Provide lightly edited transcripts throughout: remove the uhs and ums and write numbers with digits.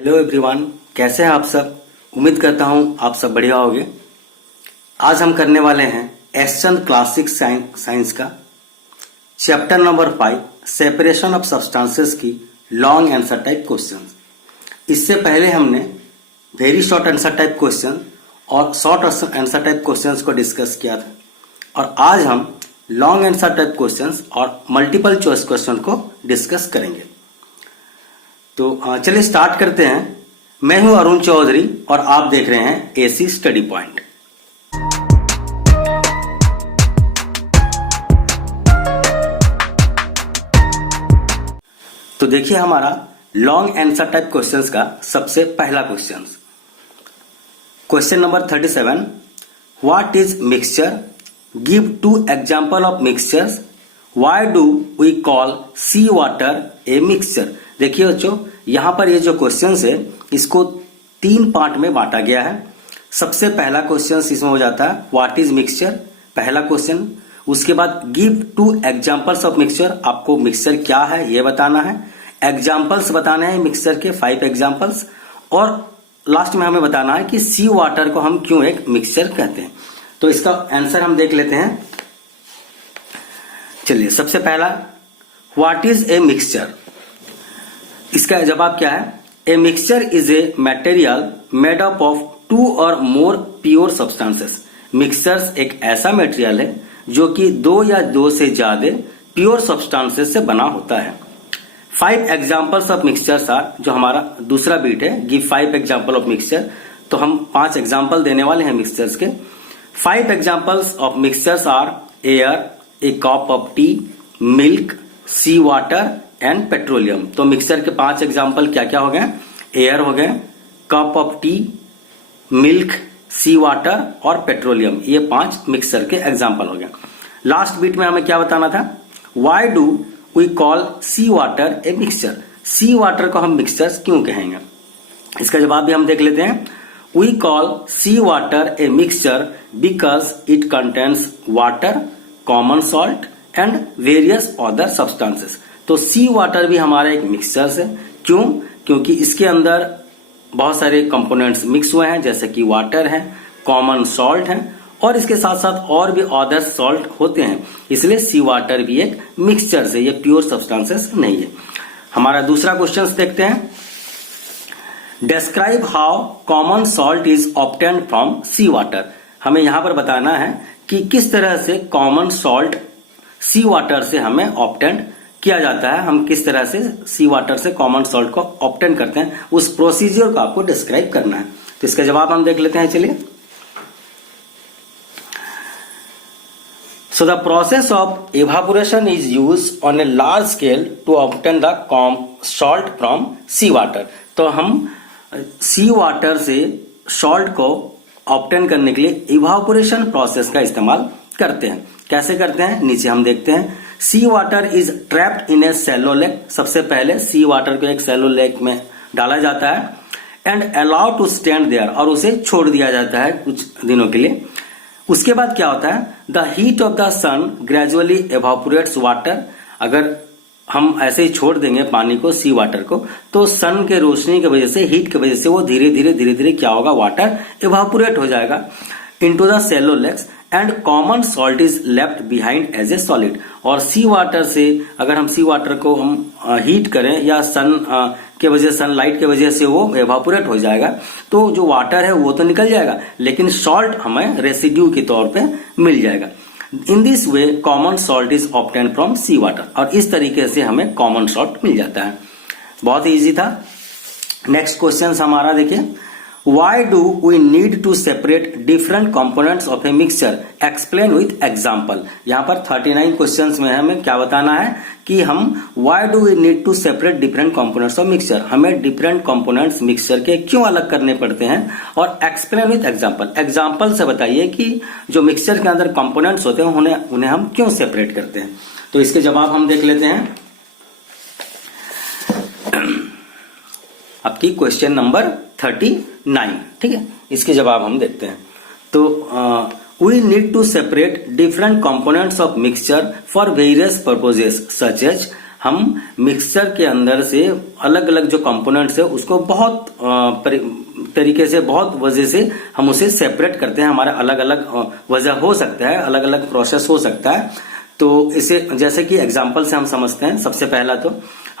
Hello everyone, कैसे हैं आप सब। उम्मीद करता हूं आप सब बढ़िया होंगे। आज हम करने वाले हैं एसएन क्लासिक साइंस का chapter number 5 separation of substances की लॉन्ग आंसर टाइप क्वेश्चन। इससे पहले हमने very short answer type question और शॉर्ट आंसर टाइप क्वेश्चंस को डिस्कस किया था, और आज हम लॉन्ग आंसर टाइप क्वेश्चंस और मल्टीपल चॉइस क्वेश्चन को डिस्कस करेंगे। तो चलिए स्टार्ट करते हैं। मैं हूं अरुण चौधरी और आप देख रहे हैं एसी स्टडी पॉइंट। तो देखिए हमारा लॉन्ग आंसर टाइप क्वेश्चंस का सबसे पहला question, question number 37। What is mixture? Give 2 examples of mixtures. Why do we call sea water a mixture? देखिए बच्चों, यहां पर ये जो क्वेश्चन है इसको 3 पार्ट में बांटा गया है। सबसे पहला क्वेश्चन इसमें हो जाता है व्हाट इज मिक्सचर, पहला क्वेश्चन। उसके बाद गिव 2 एग्जांपल्स ऑफ मिक्सचर, आपको मिक्सचर क्या है ये बताना है। एग्जांपल्स बताने हैं मिक्सचर के 5 एग्जांपल्स, और लास्ट में हमें बताना है कि सी वाटर को हम क्यों एक मिक्सचर कहते हैं। तो इसका आंसर हम देख लेते हैं। चलिए, सबसे पहला व्हाट इज ए मिक्सचर, इसका जवाब क्या है? A mixture is a material made up of 2 और मोर प्योर सब्सटेंसेस। मिक्सचर्स एक ऐसा मटेरियल है जो कि 2 या 2 से ज्यादा प्योर सब्सटेंसेस से बना होता है। 5 एग्जांपल्स ऑफ मिक्सचर्स आर, जो हमारा दूसरा बीट है, गिव 5 एग्जांपल ऑफ मिक्सचर। तो हम 5 एग्जांपल देने वाले हैं मिक्सचर्स के। 5 examples of mixtures are air, a cup of tea, milk, sea water and petroleum. तो मिक्सचर के 5 एग्जांपल क्या क्या हो गए? एयर हो गए, cup of tea, milk, sea water और पेट्रोलियम। ये 5 मिक्सचर के एग्जांपल हो गए। लास्ट बीट में हमें क्या बताना था? Why do we call sea water a mixture? Sea water को हम मिक्सचर क्यों कहेंगे? इसका जवाब भी हम देख लेते हैं। We call sea water a mixture because it contains water, common salt and various other substances. तो सी वाटर भी हमारा एक मिक्सचर है। क्यों? क्योंकि इसके अंदर बहुत सारे कंपोनेंट्स मिक्स हुए हैं, जैसे कि वाटर है, कॉमन सॉल्ट है, और इसके साथ साथ और भी अदर सॉल्ट होते हैं। इसलिए सी वाटर भी एक मिक्सचर है, ये प्योर सब्सटेंसेस नहीं है। हमारा दूसरा क्वेश्चन देखते हैं। Describe how common salt is obtained from sea water. हमें यहां पर बताना है कि किस तरह से कॉमन सॉल्ट सी वाटर से हमें ऑब्टेन्ड किया जाता है। हम किस तरह से सी वाटर से कॉमन सॉल्ट को ऑब्टेन करते हैं, उस प्रोसीजर को आपको डिस्क्राइब करना है। तो इसका जवाब हम देख लेते हैं। चलिए, so the process of evaporation is use on a large scale to obtain the salt from sea water. तो हम सी वाटर से सॉल्ट को ऑब्टेन करने के लिए इवापोरेशन प्रोसेस का इस्तेमाल करते हैं। कैसे करते हैं, नीचे हम देखते हैं। Sea water is trapped in a shallow lake. सबसे पहले सी वाटर को एक सैलो लेक में डाला जाता है and allow to stand there, और उसे छोड़ दिया जाता है कुछ दिनों के लिए। उसके बाद क्या होता है? The heat of the sun gradually evaporates water. अगर हम ऐसे ही छोड़ देंगे पानी को, सी वाटर को, तो सन के रोशनी की वजह से, हीट की वजह से वो धीरे धीरे क्या होगा? वाटर एवापोरेट हो जाएगा into the shallow lakes and common salt is left behind as a solid. और सी वाटर से अगर हम सी वाटर को हम हीट करें या सन के वजह, सनलाइट के वजह से वो एवापोरेट हो जाएगा, तो जो वाटर है वो तो निकल जाएगा, लेकिन सॉल्ट हमें रेसिड्यू के तौर पे मिल जाएगा। In this way common salt is obtain from sea water, और इस तरीके से हमें कॉमन सॉल्ट मिल जाता है। बहुत इजी था। नेक्स्ट क्वेश्चन हमारा देखिए, Why do we need to separate different components of a mixture? Explain with example. यहाँ पर 39 क्वेश्चंस में हमें क्या बताना है कि हम why do we need to separate different components of mixture? हमें different components mixture के क्यों अलग करने पड़ते हैं, और explain with example. example से बताइए कि जो मिक्सचर के अंदर components होते हैं उन्हें हम क्यों सेपरेट करते हैं। तो इसके जवाब हम देख लेते हैं। आपकी क्वेश्चन नंबर 39, ठीक है, इसके जवाब हम देखते हैं। तो we need to separate different components of mixture for various purposes such as हम मिक्सचर के अंदर से अलग अलग जो कंपोनेंट्स है उसको बहुत तरीके से, बहुत वजह से हम उसे सेपरेट करते हैं। हमारा अलग अलग वजह हो सकता है, अलग अलग प्रोसेस हो सकता है। तो इसे जैसे कि एग्जांपल से हम समझते हैं। सबसे पहला तो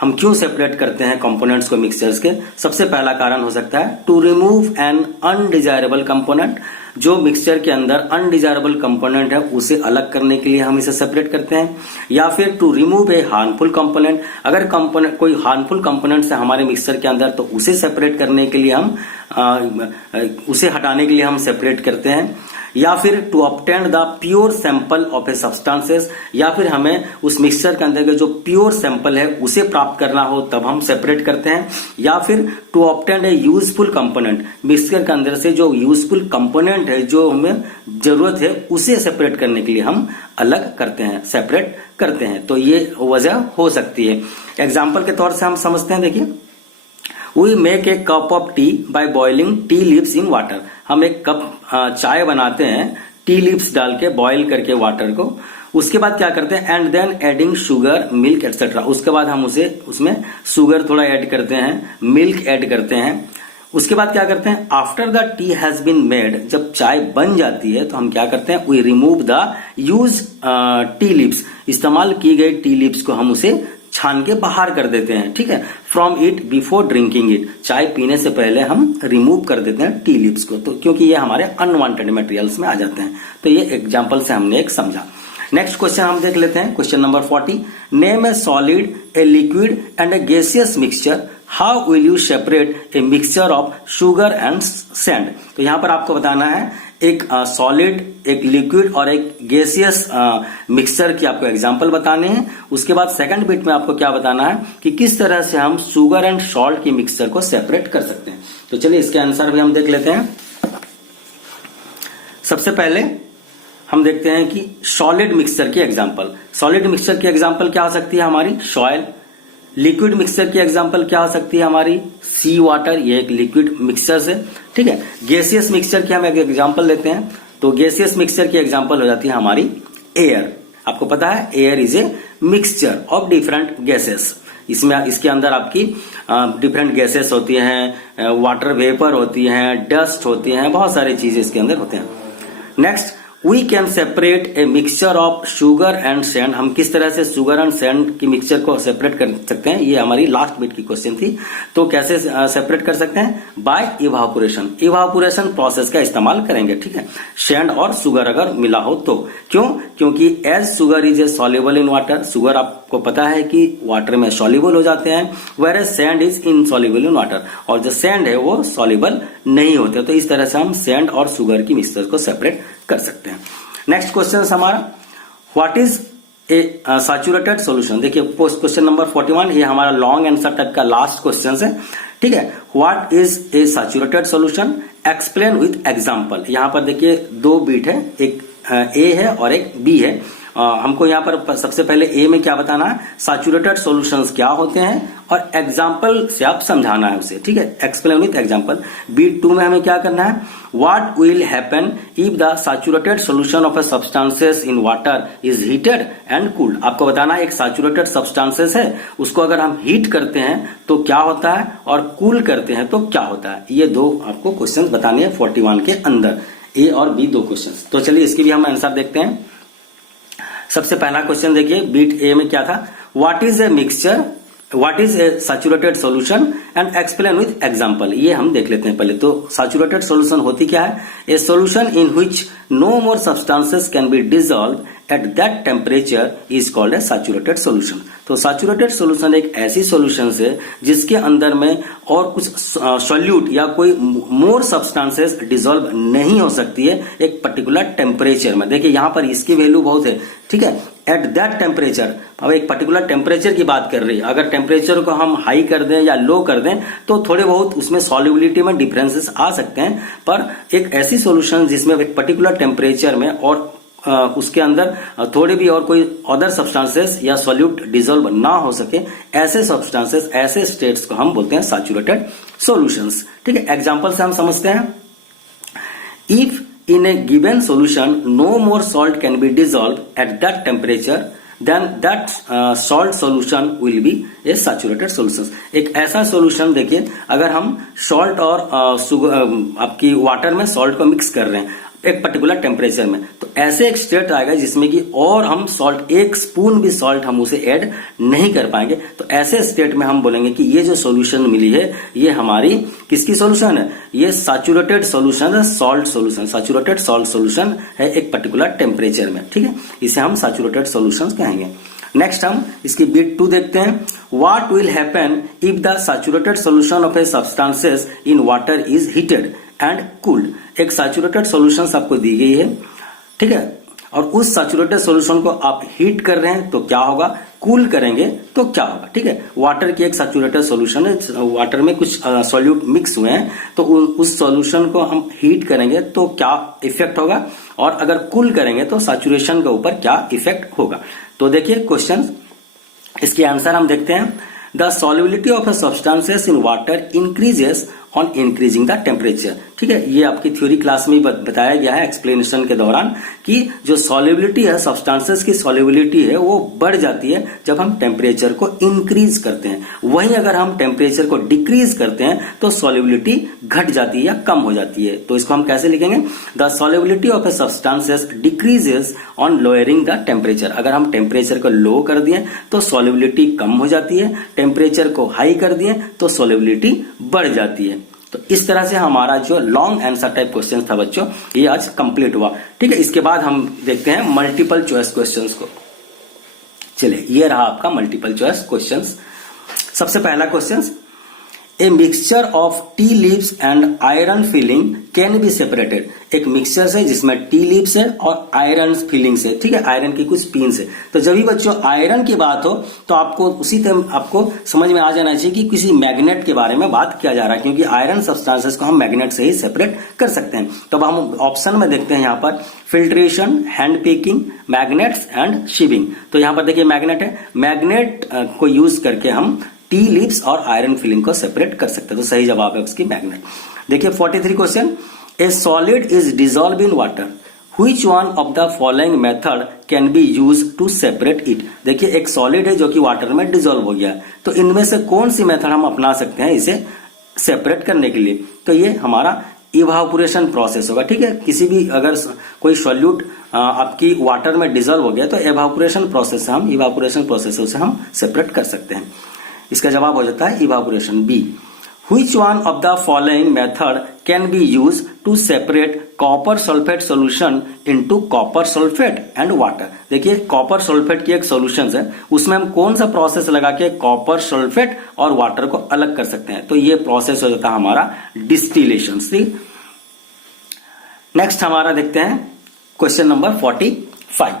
हम क्यों सेपरेट करते हैं कंपोनेंट्स को मिक्सचर्स के। सबसे पहला कारण हो सकता है to remove an undesirable component. जो मिक्सचर के अंदर अनडिजायरेबल कंपोनेंट है उसे अलग करने के लिए हम इसे सेपरेट करते हैं, या फिर to remove a harmful component. अगर कंपोनेंट कोई हार्मफुल कंपोनेंट है हमारे मिक्सचर के अंदर तो उसे सेपरेट करने के लिए हम उसे हटाने के लिए हम सेपरेट करते हैं, या फिर to obtain the pure sample of a substances, या फिर हमें उस मिक्सचर के अंदर के जो प्योर सैंपल है उसे प्राप्त करना हो तब हम सेपरेट करते हैं, या फिर to obtain a useful component. Mixture के अंदर से जो यूजफुल कंपोनेंट है जो हमें जरूरत है उसे सेपरेट करने के लिए हम अलग करते हैं, सेपरेट करते हैं। तो ये वजह हो सकती है। एग्जाम्पल के तौर से हम समझते हैं। देखिए, we make a cup of tea by boiling tea leaves in water. हम एक कप चाय बनाते हैं टी लीव्स डाल के, बॉइल करके वाटर को। उसके बाद क्या करते हैं, and then adding sugar, milk etcetera. उसके बाद हम उसमें शुगर थोड़ा ऐड करते हैं, मिल्क ऐड करते हैं। उसके बाद क्या करते हैं, after the tea has been made, जब चाय बन जाती है तो हम क्या करते हैं, we remove the use tea leaves. इस्तेमाल की गई टी लीव्स को हम उसे छान के बाहर कर देते हैं, ठीक है, from it before drinking it. चाय पीने से पहले हम रिमूव कर देते हैं टी लीव्स को, तो क्योंकि ये हमारे अनवांटेड मटेरियल्स में आ जाते हैं। तो ये एग्जांपल से हमने एक समझा। नेक्स्ट क्वेश्चन हम देख लेते हैं, question number 40। Name A solid, a liquid and A gaseous mixture, how will you separate a mixture of sugar and sand. तो यहां पर आपको बताना है एक सॉलिड, एक लिक्विड और एक गैसियस मिक्सचर की आपको एग्जांपल बताने हैं। उसके बाद सेकंड बिट में आपको क्या बताना है कि किस तरह से हम शुगर एंड सॉल्ट की मिक्सचर को सेपरेट कर सकते हैं। तो चलिए इसके आंसर भी हम देख लेते हैं। सबसे पहले हम देखते हैं कि सॉलिड मिक्सचर की एग्जांपल। सॉलिड मिक्सचर की एग्जांपल क्या हो सकती है हमारी, सॉइल। लिक्विड मिक्सचर की एग्जांपल क्या हो सकती है हमारी, सी वाटर, ये एक लिक्विड मिक्सचर है, ठीक है। गैसियस मिक्सचर की हम एक एग्जांपल लेते हैं, तो गैसियस मिक्सचर की एग्जांपल हो जाती है हमारी एयर। आपको पता है air is a mixture of different gases. इसके अंदर आपकी डिफरेंट गैसेस होती हैं, वाटर वेपर होती हैं, डस्ट होती हैं, बहुत सारी चीजें इसके अंदर होते हैं। Next, we can separate a mixture of sugar and sand. हम किस तरह से शुगर एंड सैंड की मिक्सचर को सेपरेट कर सकते हैं, ये हमारी लास्ट बिट की क्वेश्चन थी। तो कैसे सेपरेट कर सकते हैं, बाय इवापोरेशन। इवापोरेशन प्रोसेस का इस्तेमाल करेंगे, ठीक है। सैंड और शुगर अगर मिला हो तो क्यों, क्योंकि as sugar is a soluble in water, sugar आपको पता है कि वाटर में सॉल्युबल हो जाते हैं, where sand is insoluble in water, और जो सैंड है वो सॉल्युबल नहीं होते। तो इस तरह से हम सैंड और शुगर की मिक्सचर को सेपरेट कर सकते हैं। नेक्स्ट क्वेश्चन हमारा, what is a saturated solution. देखिए क्वेश्चन नंबर 41, ये हमारा लॉन्ग आंसर टाइप का लास्ट क्वेश्चन है, ठीक है। What is a saturated solution, explain with example. यहां पर देखिए दो बीट है, एक ए है और एक बी है। हमको यहाँ पर सबसे पहले ए में क्या बताना है, सैचुरेटेड सॉल्यूशंस क्या होते हैं, और एग्जाम्पल से आप समझाना है उसे, ठीक है, एक्सप्लेन विथ एग्जाम्पल। बीट 2 में हमें क्या करना है, what will happen if the saturated solution of a substances in water is heated and cooled. आपको बताना है एक सैचुरेटेड सब्सटेंसेस है, उसको अगर हम हीट करते हैं तो क्या होता है, और कूल करते हैं तो क्या होता है। ये दो आपको क्वेश्चन बताने हैं 41 के अंदर, ए और बी दो क्वेश्चन। तो चलिए इसकी भी हम आंसर देखते हैं। सबसे पहला क्वेश्चन देखिए, बीट ए में क्या था, what is a mixture, what is a saturated solution and explain with example. ये हम देख लेते हैं पहले। तो सैचुरेटेड सॉल्यूशन होती क्या है, a solution in which no more substances can be dissolve at that temperature is called a saturated solution. तो सैचुरेटेड सॉल्यूशन एक ऐसी सॉल्यूशन है जिसके अंदर में और कुछ सॉल्यूट या कोई मोर सब्सटेंसेस डिसॉल्व नहीं हो सकती है एक पर्टिकुलर टेम्परेचर में। देखिए यहाँ पर इसकी वैल्यू बहुत है, ठीक है, एट दैट टेम्परेचर। अब एक पर्टिकुलर टेम्परेचर की बात कर रही है, अगर टेम्परेचर को हम हाई कर दें या लो कर दें तो थोड़े बहुत उसमें सॉल्युबिलिटी में डिफरेंसेस आ सकते हैं, पर एक ऐसी सॉल्यूशन जिसमें एक पर्टिकुलर टेम्परेचर में और उसके अंदर थोड़े भी और कोई अदर सब्सटेंसेस या सॉल्यूट डिसॉल्व ना हो सके, ऐसे सब्सटेंसेस, ऐसे स्टेट्स को हम बोलते हैं सैचुरेटेड सॉल्यूशंस, ठीक है। एग्जांपल से हम समझते हैं, if in a given solution no more salt can be dissolved at that temperature then that salt solution will be a saturated solution. एक ऐसा सॉल्यूशन देखिए, अगर हम सॉल्ट और आपकी वाटर में सॉल्ट को मिक्स कर रहे हैं एक पर्टिकुलर टेम्परेचर में, तो ऐसे एक स्टेट आएगा जिसमें कि और हम सॉल्ट, एक स्पून भी सॉल्ट हम उसे ऐड नहीं कर पाएंगे। तो ऐसे स्टेट में हम बोलेंगे कि ये जो सॉल्यूशन मिली है ये हमारी किसकी सॉल्यूशन है, ये सैचुरेटेड सॉल्यूशन है, salt solution, saturated salt solution है एक पर्टिकुलर टेम्परेचर में। ठीक है, इसे हम सैचुरेटेड सॉल्यूशन कहेंगे। नेक्स्ट हम इसकी बिट 2 देखते हैं। What will happen if the saturated solution of a substances in water is heated and cooled. एक सैचुरेटेड सॉल्यूशन आपको दी गई है, ठीक है, और उस सैचुरेटेड सॉल्यूशन को आप हीट कर रहे हैं तो क्या होगा, कूल करेंगे तो क्या होगा। ठीक है, वाटर की एक सैचुरेटेड सॉल्यूशन है, वाटर में कुछ सॉल्यूट मिक्स हुए हैं, तो उस सॉल्यूशन को हम हीट करेंगे तो क्या इफेक्ट होगा, और अगर कूल करेंगे तो सैचुरेशन के ऊपर क्या इफेक्ट होगा। तो देखिए क्वेश्चन, इसके आंसर हम देखते हैं। The solubility of a substances in water increases on increasing the temperature. ठीक है, ये आपकी थ्योरी क्लास में बताया गया है एक्सप्लेनेशन के दौरान कि जो सॉल्युबिलिटी है, सब्सटेंसेस की सॉल्युबिलिटी है वो बढ़ जाती है जब हम टेम्परेचर को इंक्रीज करते हैं। वहीं अगर हम टेम्परेचर को डिक्रीज करते हैं तो सॉल्युबिलिटी घट जाती है या कम हो जाती है। तो इसको हम कैसे लिखेंगे, the solubility of a substances decreases on lowering the temperature. अगर हम टेम्परेचर को लो कर दिए तो सॉल्युबिलिटी कम हो जाती है, टेम्परेचर को हाई कर दिए तो सॉल्युबिलिटी बढ़ जाती है। तो इस तरह से हमारा जो लॉन्ग आंसर टाइप क्वेश्चन था बच्चों, ये आज कंप्लीट हुआ। ठीक है, इसके बाद हम देखते हैं मल्टीपल चॉइस क्वेश्चंस को। चलिए, ये रहा आपका मल्टीपल चॉइस क्वेश्चंस। सबसे पहला question, A mixture of tea leaves and iron filling can be separated. एक मिक्सचर है जिसमें टी लीव्स है और आयरन फिलिंग्स है। ठीक है, आयरन की कुछ पिन्स है। तो जब भी बच्चों आयरन की बात हो तो आपको उसी तरह आपको समझ में आ जाना चाहिए कि किसी मैग्नेट के बारे में बात किया जा रहा है, क्योंकि आयरन सब्सटेंसेस को हम मैग्नेट से ही सेपरेट कर सकते हैं। तब हम ऑप्शन में देखते हैं यहाँ पर filtration, hand picking, magnets and sieving. तो यहाँ पर देखिए मैग्नेट है, मैग्नेट को यूज करके हम टी लीव्स और आयरन फिलिंग को सेपरेट कर सकते हैं। तो सही जवाब है उसकी मैग्नेट। देखिए 43 question, a solid is dissolve in water, which one of the following method can be use to separate it. देखिए एक सॉलिड है जो कि वाटर में डिसॉल्व हो गया, तो इनमें से कौन सी मेथड हम अपना सकते हैं इसे सेपरेट करने के लिए। तो ये हमारा इवापोरेशन प्रोसेस होगा। ठीक है, किसी भी अगर कोई सॉल्यूट आपकी वाटर में डिसॉल्व हो गया तो इवापोरेशन प्रोसेस से हम इवापोरेशन प्रोसेस से उसे हम सेपरेट कर सकते हैं। इसका जवाब हो जाता है evaporation, B. Which one of the following method can be used to separate copper sulfate solution into copper sulfate and water। देखिए कॉपर सल्फेट की एक सॉल्यूशन है, उसमें हम कौन सा प्रोसेस लगा के कॉपर सल्फेट और वाटर को अलग कर सकते हैं। तो ये प्रोसेस हो जाता है हमारा डिस्टिलेशन। नेक्स्ट हमारा देखते हैं question number 45।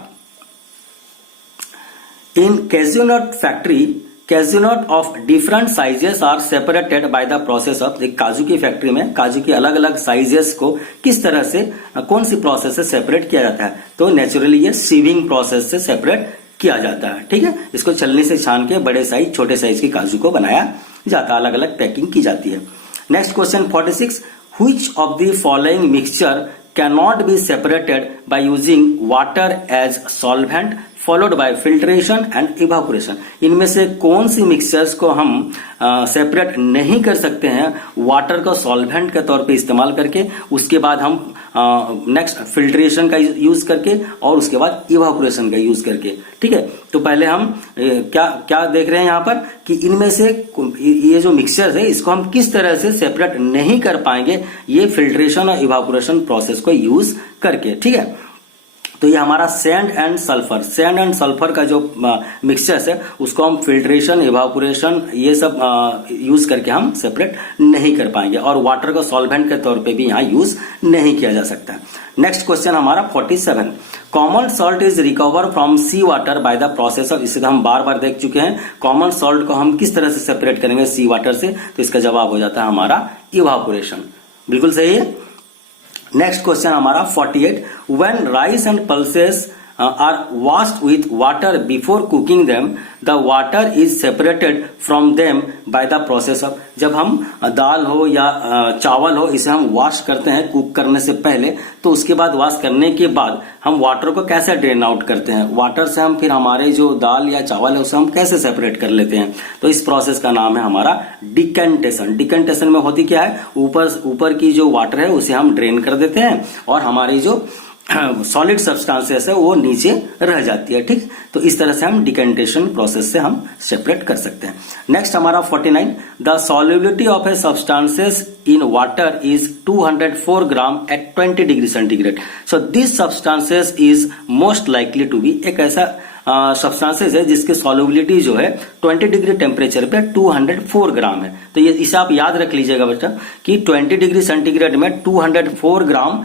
In cashew nut factory, cashew nut of different sizes are separated by the process of. काजू की फैक्ट्री में काजू की अलग अलग साइजेस को किस तरह से, कौन सी प्रोसेस से सेपरेट किया जाता है। तो नेचुरली ये सीविंग प्रोसेस से सेपरेट किया जाता है। ठीक है, इसको छलनी से छान के बड़े साइज छोटे साइज की काजू को बनाया जाता है, अलग अलग पैकिंग की जाती है। Next question 46, which of the following mixture cannot be separated by using water as solvent followed by filtration and evaporation। इनमें से कौन सी मिक्सचर्स को हम सेपरेट नहीं कर सकते हैं वाटर को सॉल्वेंट के तौर पे इस्तेमाल करके, उसके बाद हम नेक्स्ट फिल्ट्रेशन का यूज करके और उसके बाद इवापोरेशन का यूज करके। ठीक है, तो पहले हम क्या देख रहे हैं यहाँ पर कि इनमें से ये जो मिक्सचर है इसको हम किस तरह से सेपरेट नहीं कर पाएंगे, ये फिल्ट्रेशन और इवापोरेशन प्रोसेस को यूज करके। ठीक है, तो ये हमारा sand and sulphur, sand and sulphur का जो मिक्सचर है उसको हम फिल्ट्रेशन, इवापोरेशन ये सब यूज करके हम सेपरेट नहीं कर पाएंगे, और वाटर को सॉल्वेंट के तौर पे भी यहाँ यूज नहीं किया जा सकता। नेक्स्ट क्वेश्चन हमारा 47, common salt is recover from sea water by the process of. इसे तो हम बार बार देख चुके हैं, कॉमन सॉल्ट को हम किस तरह से सेपरेट करेंगे सी वाटर से। तो इसका जवाब हो जाता है हमारा इवापोरेशन, बिल्कुल सही है। नेक्स्ट क्वेश्चन हमारा 48, when rice and pulses are washed with water before cooking them, the water is separated from them by the process of, जब हम दाल हो या चावल हो इसे हम वॉश करते हैं कुक करने से पहले, तो उसके बाद वॉश करने के बाद हम वाटर को कैसे ड्रेन आउट करते हैं, वाटर से हम फिर हमारे जो दाल या चावल है उसे हम कैसे सेपरेट कर लेते हैं, तो इस प्रोसेस का नाम है हमारा डिकेंटेशन। डिकेंटेशन में होती क्या है, ऊपर की जो वाटर है उसे हम ड्रेन कर देते हैं और हमारी जो सॉलिड सब्सटेंसेस है वो नीचे रह जाती है। ठीक, तो इस तरह से हम डिकेंटेशन प्रोसेस से हम सेपरेट कर सकते हैं। नेक्स्ट हमारा 49, the solubility of a substances in water is 204 gram at 20 degree centigrade. So this substances is most likely to be, एक ऐसा सब्सटेंसेस है जिसकी सॉल्युबिलिटी जो है 20 डिग्री टेम्परेचर पे 204 ग्राम है। तो ये इसे आप याद रख लीजिएगा बच्चा कि 20 डिग्री सेंटीग्रेड में 204 ग्राम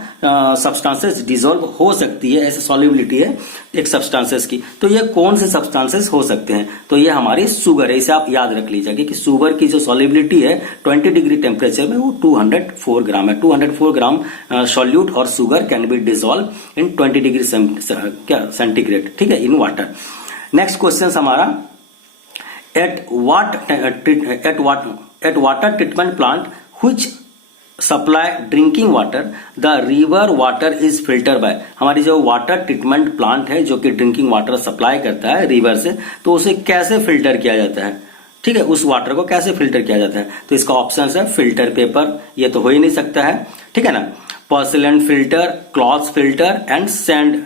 सब्सटेंसेस डिसॉल्व हो सकती है, ऐसे सॉल्युबिलिटी है एक सब्सटेंसेस की। तो ये कौन से सब्सटेंसेस हो सकते हैं, तो ये हमारी शुगर है, इसे आप याद रख लीजिएगा कि शुगर की जो सॉल्युबिलिटी है 20 डिग्री टेम्परेचर में वो 204 ग्राम है। 204 ग्राम सॉल्यूट और sugar can be dissolve in 20 degree centigrade, ठीक है, इन वाटर। नेक्स्ट क्वेश्चन हमारा, at water treatment plant which supply drinking water the river water is filter by. हमारी जो वाटर ट्रीटमेंट प्लांट है जो कि ड्रिंकिंग वाटर सप्लाई करता है रिवर से, तो उसे कैसे फिल्टर किया जाता है, ठीक है, उस वाटर को कैसे फिल्टर किया जाता है, तो इसका ऑप्शन है फिल्टर पेपर, ये तो हो ही नहीं सकता है, ठीक है ना, porcelain filter, cloth filter and sand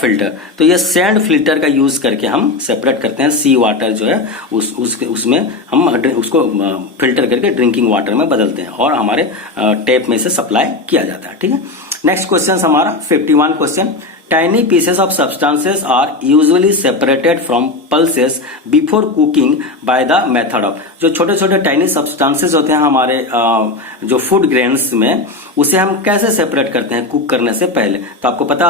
filter. तो ये सैंड फिल्टर का यूज करके हम सेपरेट करते हैं सी वाटर जो है उसमें हम उसको फिल्टर करके ड्रिंकिंग वाटर में बदलते हैं और हमारे टैप में से सप्लाई किया जाता है। ठीक है, नेक्स्ट क्वेश्चन हमारा 51 question, tiny pieces of substances are usually separated from pulses before cooking by the method of. जो छोटे छोटे टाइनी सब्सटेंसेस होते हैं हमारे जो फूड ग्रेन्स में, उसे हम कैसे सेपरेट करते हैं कुक करने से पहले। तो आपको पता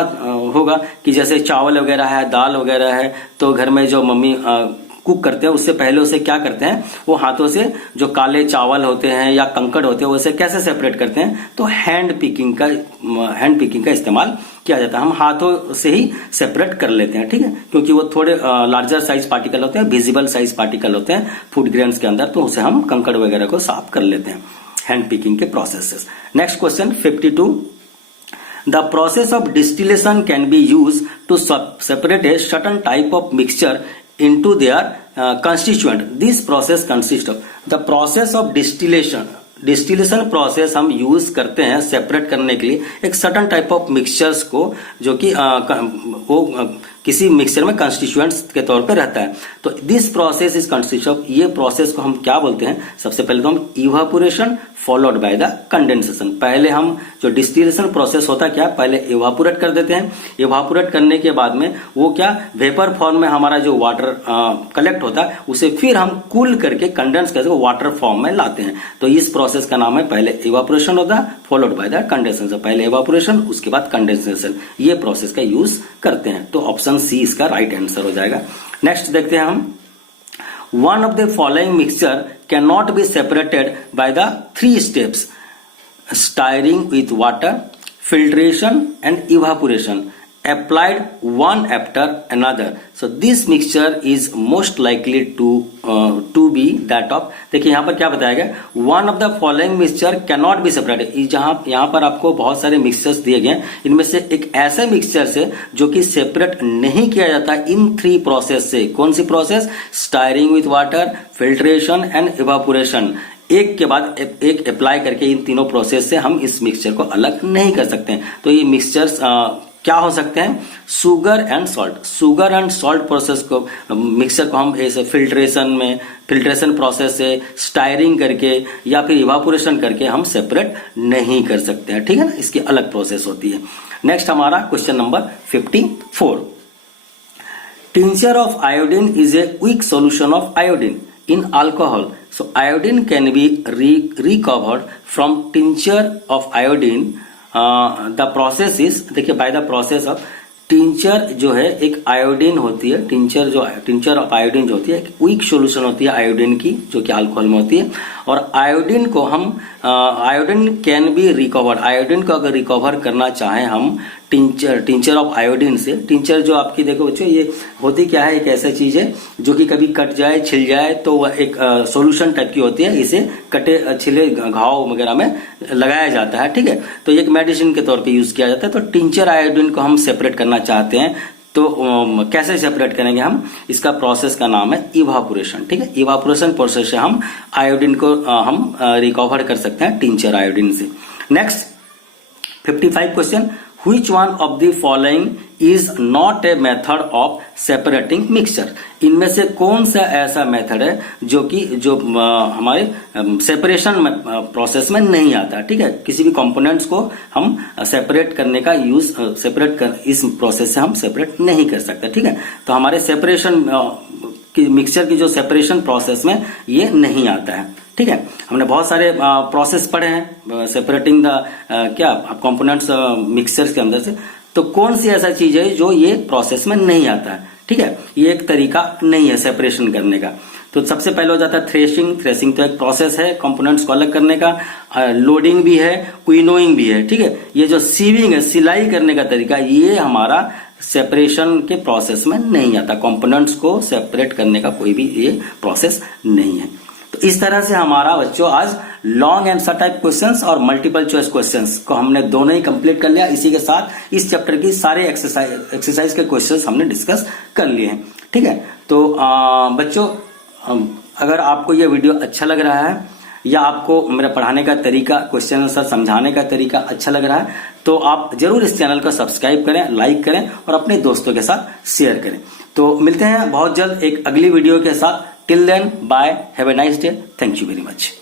होगा कि जैसे चावल वगैरह है, दाल वगैरह है, तो घर में जो मम्मी कुक करते हैं उससे पहले उसे क्या करते हैं, वो हाथों से जो काले चावल होते हैं या कंकड़ होते हैं उसे कैसे सेपरेट करते हैं, तो हैंड पिकिंग का इस्तेमाल किया जाता है। हम हाथों से ही सेपरेट कर लेते हैं, ठीक है, क्योंकि वो थोड़े लार्जर साइज पार्टिकल होते हैं, विजिबल साइज पार्टिकल होते हैं फूड ग्रेन्स के अंदर, तो उसे हम कंकड़ वगैरह को साफ कर लेते हैं हैंड पिकिंग के process. Next question 52, the process of distillation can be used to separate a certain type of mixture into their constituent. This process consists of, the process of distillation process हम use करते हैं separate करने के लिए एक certain type of mixtures को, जो कि वो किसी मिक्सचर में कंस्टिट्यूएंट्स के तौर पे रहता है। तो this process is consist of, ये प्रोसेस को हम क्या बोलते हैं, सबसे पहले तो हम evaporation followed by the condensation. पहले हम जो डिस्टिलेशन प्रोसेस होता है क्या, पहले इवापोरेट कर देते हैं, इवापोरेट करने के बाद में वो क्या वेपर फॉर्म में हमारा जो वाटर कलेक्ट होता है उसे फिर हम कूल करके कंडेंस करके वाटर फॉर्म में लाते हैं। तो इस प्रोसेस का नाम है पहले इवापोरेशन होता है फॉलोड बाय द कंडेंसेशन। पहले इवापोरेशन उसके बाद कंडेंसेशन, ये प्रोसेस का यूज करते हैं। तो ऑप्शन सी इसका राइट आंसर हो जाएगा। नेक्स्ट देखते हैं हम, one of the following mixture cannot be separated by the 3 steps: stirring with water, filtration and evaporation, applied one after another. So this mixture is most likely to be that of, देखिए यहाँ पर क्या बताया गया, one of the following mixture cannot be separated। यहाँ पर आपको बहुत सारे मिक्सचर्स दिए गए, इनमें से एक ऐसे मिक्सचर से जो कि सेपरेट नहीं किया जाता इन 3 प्रोसेस से। कौन सी process, stirring with water, filtration and evaporation. एक के बाद एक अप्लाई करके इन तीनों प्रोसेस से हम इस मिक्सचर को अलग नहीं कर सकते। तो ये मिक्सचर्स क्या हो सकते हैं, sugar and salt. Sugar and salt process को, मिक्सचर को हम ऐसे फिल्ट्रेशन प्रोसेस से स्टायरिंग करके या फिर इवापोरेशन करके हम सेपरेट नहीं कर सकते हैं, ठीक है ना, इसकी अलग प्रोसेस होती है। नेक्स्ट हमारा question number 54, tincture of iodine is a weak solution of iodine in alcohol. So iodine can be recovered from tincture of iodine. The process is, देखिए by the process of, tincture जो है एक iodine होती है, tincture of iodine जो होती है एक वीक सोल्यूशन होती है आयोडीन की, जो कि अल्कोहल में होती है, और आयोडीन को हम iodine can be recovered, iodine को अगर रिकवर करना चाहें हम टिंचर ऑफ आयोडीन से, टिंचर जो आपकी देखो बच्चों ये होती क्या है, एक ऐसा चीज है जो कि कभी कट जाए छिल जाए तो वह एक सॉल्यूशन टाइप की होती है, इसे कटे छिले घाव वगैरह में लगाया जाता है, ठीक है। तो एक मेडिसिन के तौर पे यूज किया जाता है। तो टिंचर आयोडीन को हम सेपरेट करना चाहते हैं तो कैसे सेपरेट करेंगे हम, इसका प्रोसेस का नाम है इवापोरेशन, ठीक है। इवापोरेशन प्रोसेस से हम आयोडीन को हम रिकवर कर सकते हैं टिंचर आयोडीन से। Next 55 question, Which one of the following is not a method of separating mixture? इनमें से कौन सा ऐसा मेथड है जो हमारे सेपरेशन प्रोसेस में नहीं आता, ठीक है। किसी भी कंपोनेंट्स को हम सेपरेट करने का यूज इस प्रोसेस से हम सेपरेट नहीं कर सकते, ठीक है। तो हमारे सेपरेशन मिक्सचर की जो सेपरेशन प्रोसेस में ये नहीं आता है, ठीक है। हमने बहुत सारे प्रोसेस पढ़े हैं सेपरेटिंग द कंपोनेंट्स मिक्सचर्स के अंदर से, तो कौन सी ऐसा चीज है जो ये प्रोसेस में नहीं आता है, ठीक है। ये एक तरीका नहीं है सेपरेशन करने का। तो सबसे पहले हो जाता है थ्रेशिंग। थ्रेशिंग तो एक प्रोसेस है कंपोनेंट्स को अलग करने का, लोडिंग भी है, विनोइंग भी है, ठीक है। ये जो सीविंग है, सिलाई करने का तरीका, ये हमारा सेपरेशन के प्रोसेस में नहीं आता। कंपोनेंट्स को सेपरेट करने का कोई भी ये प्रोसेस नहीं है। तो इस तरह से हमारा बच्चों आज लॉन्ग आंसर टाइप क्वेश्चंस और मल्टीपल चॉइस क्वेश्चंस को हमने दोनों ही कंप्लीट कर लिया। इसी के साथ इस चैप्टर की सारे एक्सरसाइज के क्वेश्चंस हमने डिस्कस कर लिए हैं, ठीक है। तो बच्चों अगर आपको यह वीडियो अच्छा लग रहा है या आपको मेरा पढ़ाने का तरीका, क्वेश्चन आंसर समझाने का तरीका अच्छा लग रहा है तो आप जरूर इस चैनल को सब्सक्राइब करें, लाइक करें और अपने दोस्तों के साथ शेयर करें। तो मिलते हैं बहुत जल्द एक अगली वीडियो के साथ। Till then bye, have a nice day, thank you very much.